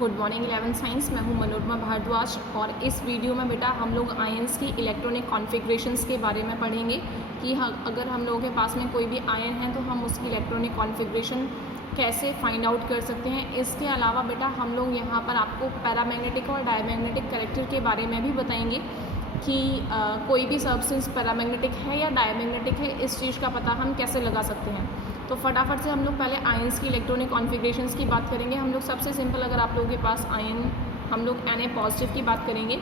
Good morning 11 science. मैं हूं मनोरमा भारद्वाज और इस वीडियो में बेटा हम लोग आयन्स की इलेक्ट्रॉनिक कॉन्फ़िगरेशंस के बारे में पढ़ेंगे कि अगर हम लोगों के पास में कोई भी आयन है तो हम उसकी इलेक्ट्रॉनिक कॉन्फ़िगरेशन कैसे फाइंड आउट कर सकते हैं। इसके अलावा बेटा हम लोग यहाँ पर आपको पैरामैग्नेटिक और डायमैग्नेटिक कैरेक्टर के बारे में भी बताएंगे कि कोई भी सब्सटेंस पैरामैग्नेटिक है या डायमैग्नेटिक है, इस चीज़ का पता हम कैसे लगा सकते हैं। तो फटाफट से हम लोग पहले आयन्स की इलेक्ट्रॉनिक कॉन्फ़िगरेशंस की बात करेंगे। हम लोग सबसे सिंपल, अगर आप लोगों के पास आयन, हम लोग Na पॉजिटिव की बात करेंगे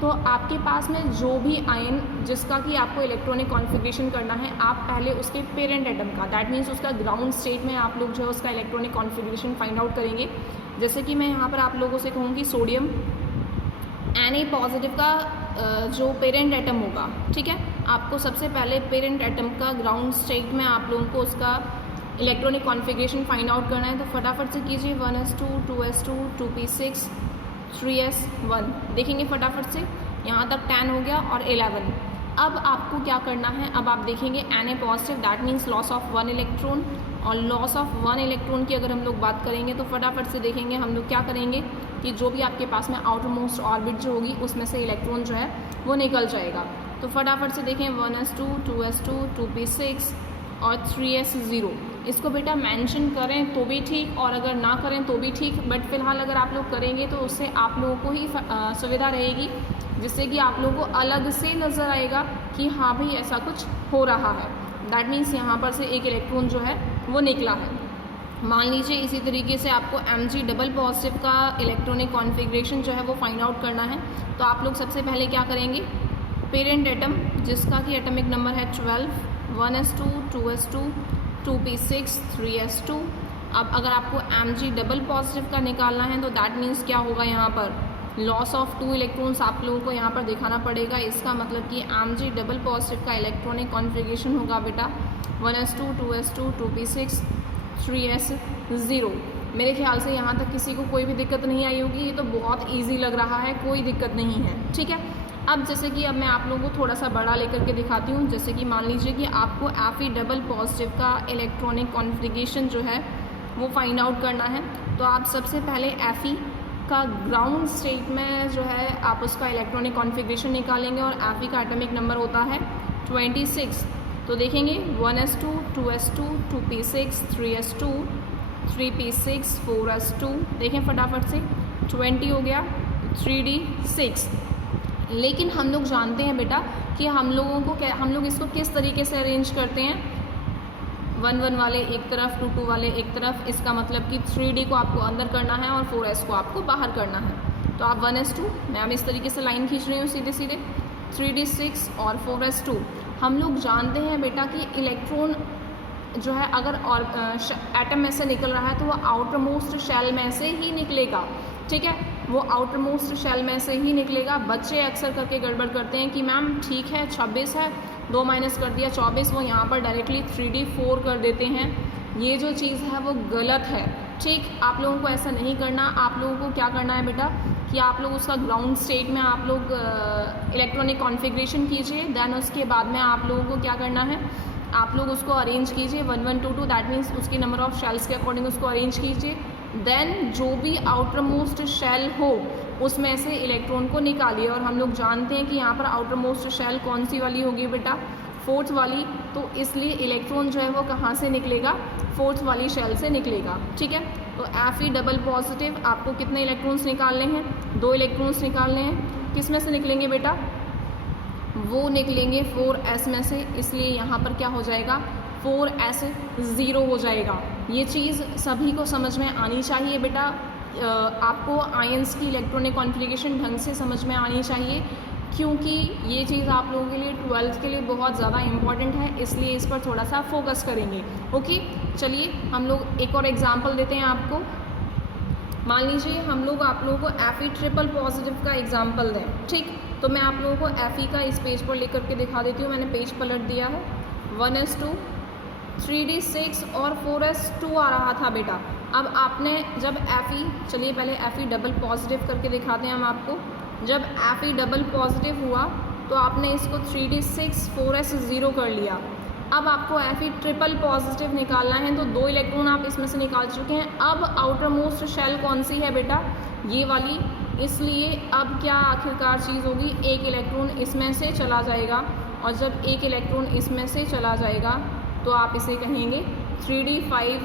तो आपके पास में जो भी आयन जिसका कि आपको इलेक्ट्रॉनिक कॉन्फ़िगरेशन करना है, आप पहले उसके पेरेंट एटम का, दैट मीन्स उसका ग्राउंड स्टेट में आप लोग जो है उसका इलेक्ट्रॉनिक कॉन्फ़िगरेशन फाइंड आउट करेंगे। जैसे कि मैं यहाँ पर आप लोगों से कहूँगी सोडियम Na पॉजिटिव का जो पेरेंट एटम होगा, ठीक है, आपको सबसे पहले पेरेंट एटम का ग्राउंड स्टेट में आप लोगों को उसका इलेक्ट्रॉनिक कॉन्फ़िगरेशन फाइंड आउट करना है। तो फटाफट से कीजिए 1s2 2s2 2p6 3s1। देखेंगे फटाफट से, यहाँ तक 10 हो गया और 11। अब आपको क्या करना है, अब आप देखेंगे Na positive, that means loss of 1 electron, और लॉस ऑफ 1 इलेक्ट्रॉन की अगर हम लोग बात करेंगे तो फटाफट से देखेंगे हम लोग क्या करेंगे कि जो भी आपके पास में आउटर मोस्ट ऑर्बिट जो होगी उसमें से इलेक्ट्रॉन जो है वो निकल जाएगा। तो फटाफट से देखें 1s2 2s2 2p6 और 3s0। इसको बेटा मेंशन करें तो भी ठीक और अगर ना करें तो भी ठीक, बट फिलहाल अगर आप लोग करेंगे तो उससे आप लोगों को ही सुविधा रहेगी, जिससे कि आप लोगों को अलग से नज़र आएगा कि हाँ भाई ऐसा कुछ हो रहा है। दैट मीन्स यहाँ पर से एक इलेक्ट्रॉन जो है वो निकला है। मान लीजिए इसी तरीके से आपको Mg डबल पॉजिटिव का इलेक्ट्रॉनिक कॉन्फ़िगरेशन जो है वो फाइंड आउट करना है। तो आप लोग सबसे पहले क्या करेंगे, पेरेंट एटम जिसका कि एटॉमिक नंबर है 12, 1s2 2s2 2p6 3s2। अब अगर आपको Mg डबल पॉजिटिव का निकालना है तो दैट मीन्स क्या होगा, यहाँ पर लॉस ऑफ 2 इलेक्ट्रॉन्स आप लोगों को यहाँ पर दिखाना पड़ेगा। इसका मतलब कि Mg डबल पॉजिटिव का इलेक्ट्रॉनिक कॉन्फ़िगरेशन होगा बेटा 1s2 2s2 2p6 3s0। मेरे ख्याल से यहाँ तक किसी को कोई भी दिक्कत नहीं आई होगी, ये तो बहुत इजी लग रहा है, कोई दिक्कत नहीं है, ठीक है। अब जैसे कि अब मैं आप लोगों को थोड़ा सा बड़ा लेकर के दिखाती हूँ। जैसे कि मान लीजिए कि आपको Fe डबल पॉजिटिव का इलेक्ट्रॉनिक कॉन्फ़िगरेशन जो है वो फाइंड आउट करना है। तो आप सबसे पहले Fe का ग्राउंड स्टेट में जो है आप उसका इलेक्ट्रॉनिक कॉन्फ़िगरेशन निकालेंगे और Fe का एटॉमिक नंबर होता है 26। तो देखेंगे 1s2 2s2 2p6 3s2 3p6 4s2। देखें फटाफट से 20 हो गया 3d6। लेकिन हम लोग जानते हैं बेटा कि हम लोग इसको किस तरीके से अरेंज करते हैं, 1 1 वाले एक तरफ 2 2 वाले एक तरफ। इसका मतलब कि 3d को आपको अंदर करना है और 4s को आपको बाहर करना है। तो आप 1s2, मैं अब इस तरीके से लाइन खींच रही हूँ सीधे सीधे, 3d6 और 4s2। हम लोग जानते हैं बेटा कि इलेक्ट्रॉन जो है अगर और एटम में से निकल रहा है तो वो आउटर मोस्ट शेल में से ही निकलेगा, ठीक है, वो आउटर मोस्ट शेल में से ही निकलेगा। बच्चे अक्सर करके गड़बड़ करते हैं कि मैम ठीक है 26 है, 2 माइनस कर दिया 24, वो यहाँ पर डायरेक्टली 3d4 कर देते हैं। ये जो चीज़ है वो गलत है, ठीक। आप लोगों को ऐसा नहीं करना। आप लोगों को क्या करना है बेटा कि आप लोग उसका ग्राउंड स्टेट में आप लोग इलेक्ट्रॉनिक कॉन्फ़िगरेशन कीजिए। देन उसके बाद में आप लोगों को क्या करना है, आप लोग उसको अरेंज कीजिए 1 1 2 2, दैट मीन्स उसकी नंबर ऑफ़ शेल्स के अकॉर्डिंग उसको अरेंज कीजिए। देन जो भी आउटर मोस्ट शेल हो उसमें से इलेक्ट्रॉन को निकालिए। और हम लोग जानते हैं कि यहाँ पर आउटर मोस्ट शेल कौन सी वाली होगी बेटा, 4th वाली। तो इसलिए इलेक्ट्रॉन जो है वो कहाँ से निकलेगा, 4th वाली शेल से निकलेगा, ठीक है। तो Fe डबल पॉजिटिव आपको कितने इलेक्ट्रॉन्स निकालने हैं, 2 इलेक्ट्रॉन्स निकालने हैं। किस में से निकलेंगे बेटा, वो निकलेंगे 4s में से, इसलिए यहाँ पर क्या हो जाएगा 4s0 हो जाएगा। ये चीज़ सभी को समझ में आनी चाहिए बेटा। आपको आयंस की इलेक्ट्रॉनिक कॉन्फ़िगरेशन ढंग से समझ में आनी चाहिए, क्योंकि ये चीज़ आप लोगों के लिए 12th के लिए बहुत ज़्यादा इम्पॉर्टेंट है, इसलिए इस पर थोड़ा सा फोकस करेंगे। ओके, चलिए हम लोग एक और एग्जांपल देते हैं आपको। मान लीजिए हम लोग आप लोगों को Fe ट्रिपल पॉजिटिव का एग्जांपल दें, ठीक। तो मैं आप लोगों को Fe का इस पेज पर लेकर के दिखा देती हूँ। मैंने पेज पलट दिया है। 1s2 3d6 और 4s2 आ रहा था बेटा। अब आपने जब Fe, चलिए पहले Fe डबल पॉजिटिव करके दिखाते हैं हम आपको। जब Fe डबल पॉजिटिव हुआ तो आपने इसको 3d6 4s0 कर लिया। अब आपको Fe ट्रिपल पॉजिटिव निकालना है, तो 2 इलेक्ट्रॉन आप इसमें से निकाल चुके हैं। अब आउटर मोस्ट शेल कौन सी है बेटा, ये वाली, इसलिए अब क्या आखिरकार चीज़ होगी, एक इलेक्ट्रॉन इसमें से चला जाएगा, और जब एक इलेक्ट्रॉन इसमें से चला जाएगा तो आप इसे कहेंगे 3d5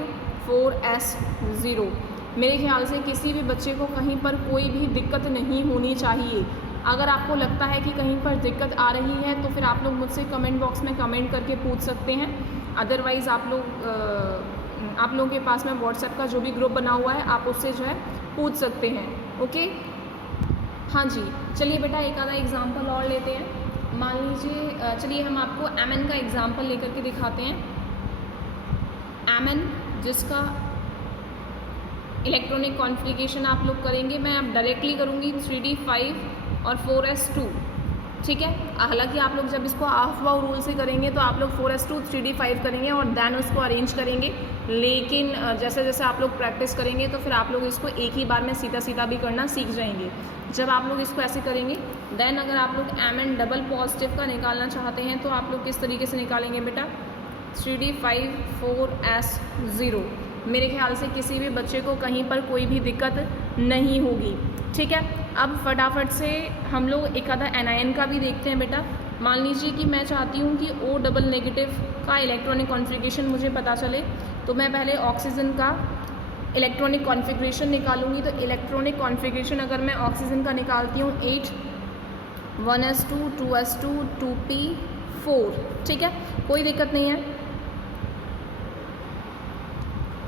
4s0। मेरे ख्याल से किसी भी बच्चे को कहीं पर कोई भी दिक्कत नहीं होनी चाहिए। अगर आपको लगता है कि कहीं पर दिक्कत आ रही है तो फिर आप लोग मुझसे कमेंट बॉक्स में कमेंट करके पूछ सकते हैं। अदरवाइज़ आप लोगों के पास में व्हाट्सएप का जो भी ग्रुप बना हुआ है आप उससे जो है पूछ सकते हैं। ओके, हाँ जी, चलिए बेटा एक आधा एग्जांपल और लेते हैं। मान लीजिए, चलिए हम आपको Mn का एग्जांपल लेकर के दिखाते हैं। Mn जिसका इलेक्ट्रॉनिक कॉन्फ़िगरेशन आप लोग करेंगे, मैं अब डायरेक्टली करूँगी 3d5 और 4s2, ठीक है। हालांकि आप लोग जब इसको अफवाह रूल से करेंगे तो आप लोग 4s2 3d5 करेंगे और देन उसको अरेंज करेंगे, लेकिन जैसे जैसे आप लोग प्रैक्टिस करेंगे तो फिर आप लोग इसको एक ही बार में सीधा सीधा भी करना सीख जाएंगे। जब आप लोग इसको ऐसे करेंगे देन अगर आप लोग Mn डबल पॉजिटिव का निकालना चाहते हैं तो आप लोग किस तरीके से निकालेंगे बेटा, 3d5 4s0। मेरे ख्याल से किसी भी बच्चे को कहीं पर कोई भी दिक्कत नहीं होगी, ठीक है। अब फटाफट से हम लोग एक आधा एनायन का भी देखते हैं बेटा। मान लीजिए कि मैं चाहती हूँ कि O डबल नेगेटिव का इलेक्ट्रॉनिक कॉन्फ़िगरेशन मुझे पता चले, तो मैं पहले ऑक्सीजन का इलेक्ट्रॉनिक कॉन्फ़िगरेशन निकालूंगी। तो इलेक्ट्रॉनिक कॉन्फ़िगरेशन अगर मैं ऑक्सीजन का निकालती हूँ 8 1s2 2s2 2p4, ठीक है, कोई दिक्कत नहीं है।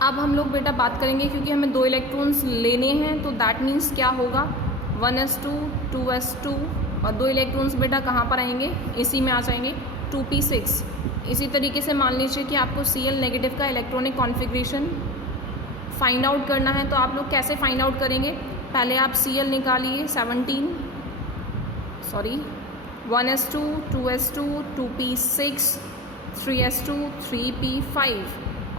अब हम लोग बेटा बात करेंगे, क्योंकि हमें 2 इलेक्ट्रॉन्स लेने हैं तो दैट मीन्स क्या होगा, 1s2 2s2 और 2 इलेक्ट्रॉन्स बेटा कहाँ पर आएंगे, इसी में आ जाएंगे 2p6। इसी तरीके से मान लीजिए कि आपको Cl नेगेटिव का इलेक्ट्रॉनिक कॉन्फ़िगरेशन फाइंड आउट करना है, तो आप लोग कैसे फाइंड आउट करेंगे, पहले आप Cl निकालिए 1s2 2s2 2p6 3s2 3p5,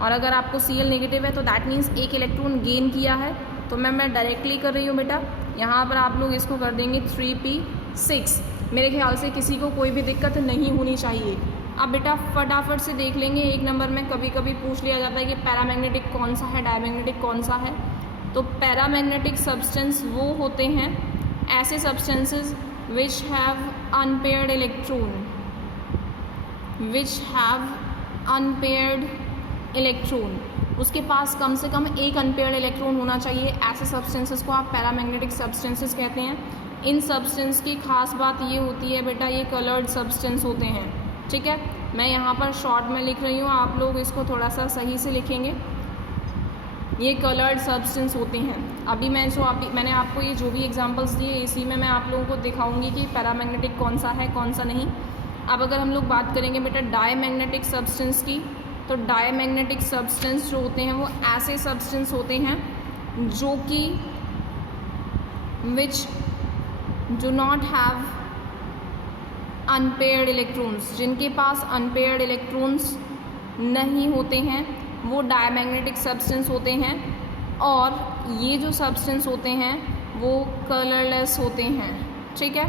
और अगर आपको Cl नेगेटिव है तो दैट मीन्स एक इलेक्ट्रॉन गेन किया है। तो मैं डायरेक्टली कर रही हूँ बेटा, यहाँ पर आप लोग इसको कर देंगे 3p6। मेरे ख्याल से किसी को कोई भी दिक्कत नहीं होनी चाहिए। अब बेटा फटाफट से देख लेंगे, एक नंबर में कभी कभी पूछ लिया जाता है कि पैरामैग्नेटिक कौन सा है, डायमैग्नेटिक कौन सा है। तो पैरामैग्नेटिक सब्सटेंस वो होते हैं ऐसे substances which have unpaired electron, उसके पास कम से कम एक अनपेयर्ड इलेक्ट्रॉन होना चाहिए। ऐसे सब्सटेंसेस को आप पैरामैग्नेटिक सब्सटेंसेस कहते हैं। इन सब्सटेंस की खास बात ये होती है बेटा, ये कलर्ड सब्सटेंस होते हैं, ठीक है। मैं यहाँ पर शॉर्ट में लिख रही हूँ, आप लोग इसको थोड़ा सा सही से लिखेंगे। ये कलर्ड सब्सटेंस होते हैं। मैंने आपको ये जो भी एग्जांपल्स दिए इसी में मैं आप लोगों को दिखाऊंगी कि पैरामैग्नेटिक कौन सा है कौन सा नहीं। अब अगर हम लोग बात करेंगे बेटा डायमैग्नेटिक सब्सटेंस की, तो डायमैग्नेटिक सब्सटेंस जो होते हैं वो ऐसे सब्सटेंस होते हैं जो कि which do not have unpaired electrons, जिनके पास अनपेयर्ड इलेक्ट्रॉन्स नहीं होते हैं वो डायमैग्नेटिक सब्सटेंस होते हैं। और ये जो सब्सटेंस होते हैं वो कलरलेस होते हैं, ठीक है।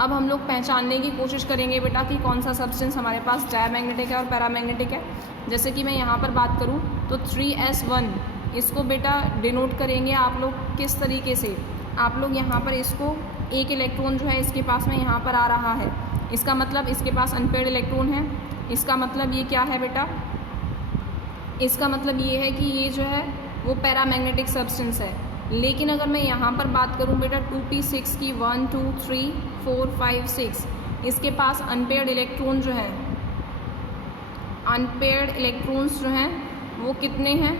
अब हम लोग पहचानने की कोशिश करेंगे बेटा कि कौन सा सब्सटेंस हमारे पास डायमैग्नेटिक है और पैरामैग्नेटिक है। जैसे कि मैं यहाँ पर बात करूँ तो 3s1, इसको बेटा डिनोट करेंगे आप लोग किस तरीके से, आप लोग यहाँ पर इसको एक इलेक्ट्रॉन जो है इसके पास में यहाँ पर आ रहा है, इसका मतलब इसके पास अनपेयर्ड इलेक्ट्रॉन है। इसका मतलब ये क्या है बेटा, इसका मतलब ये है कि ये जो है वो पैरामैग्नेटिक सब्सटेंस है। लेकिन अगर मैं यहाँ पर बात करूँ बेटा 2p6 की 1 2 3 4 5 6, इसके पास अनपेयर्ड इलेक्ट्रॉन जो है, अनपेयर्ड इलेक्ट्रॉन्स जो हैं वो कितने हैं,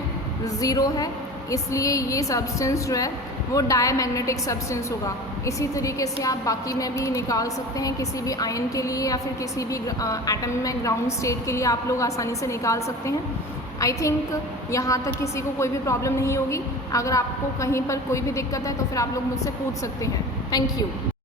0 है। इसलिए ये सब्सटेंस जो है वो डायमैग्नेटिक सब्सटेंस होगा। इसी तरीके से आप बाकी में भी निकाल सकते हैं, किसी भी आयन के लिए या फिर किसी भी एटम में ग्राउंड स्टेट के लिए आप लोग आसानी से निकाल सकते हैं। आई थिंक यहाँ तक किसी को कोई भी प्रॉब्लम नहीं होगी। अगर आपको कहीं पर कोई भी दिक्कत है तो फिर आप लोग मुझसे पूछ सकते हैं। Thank you.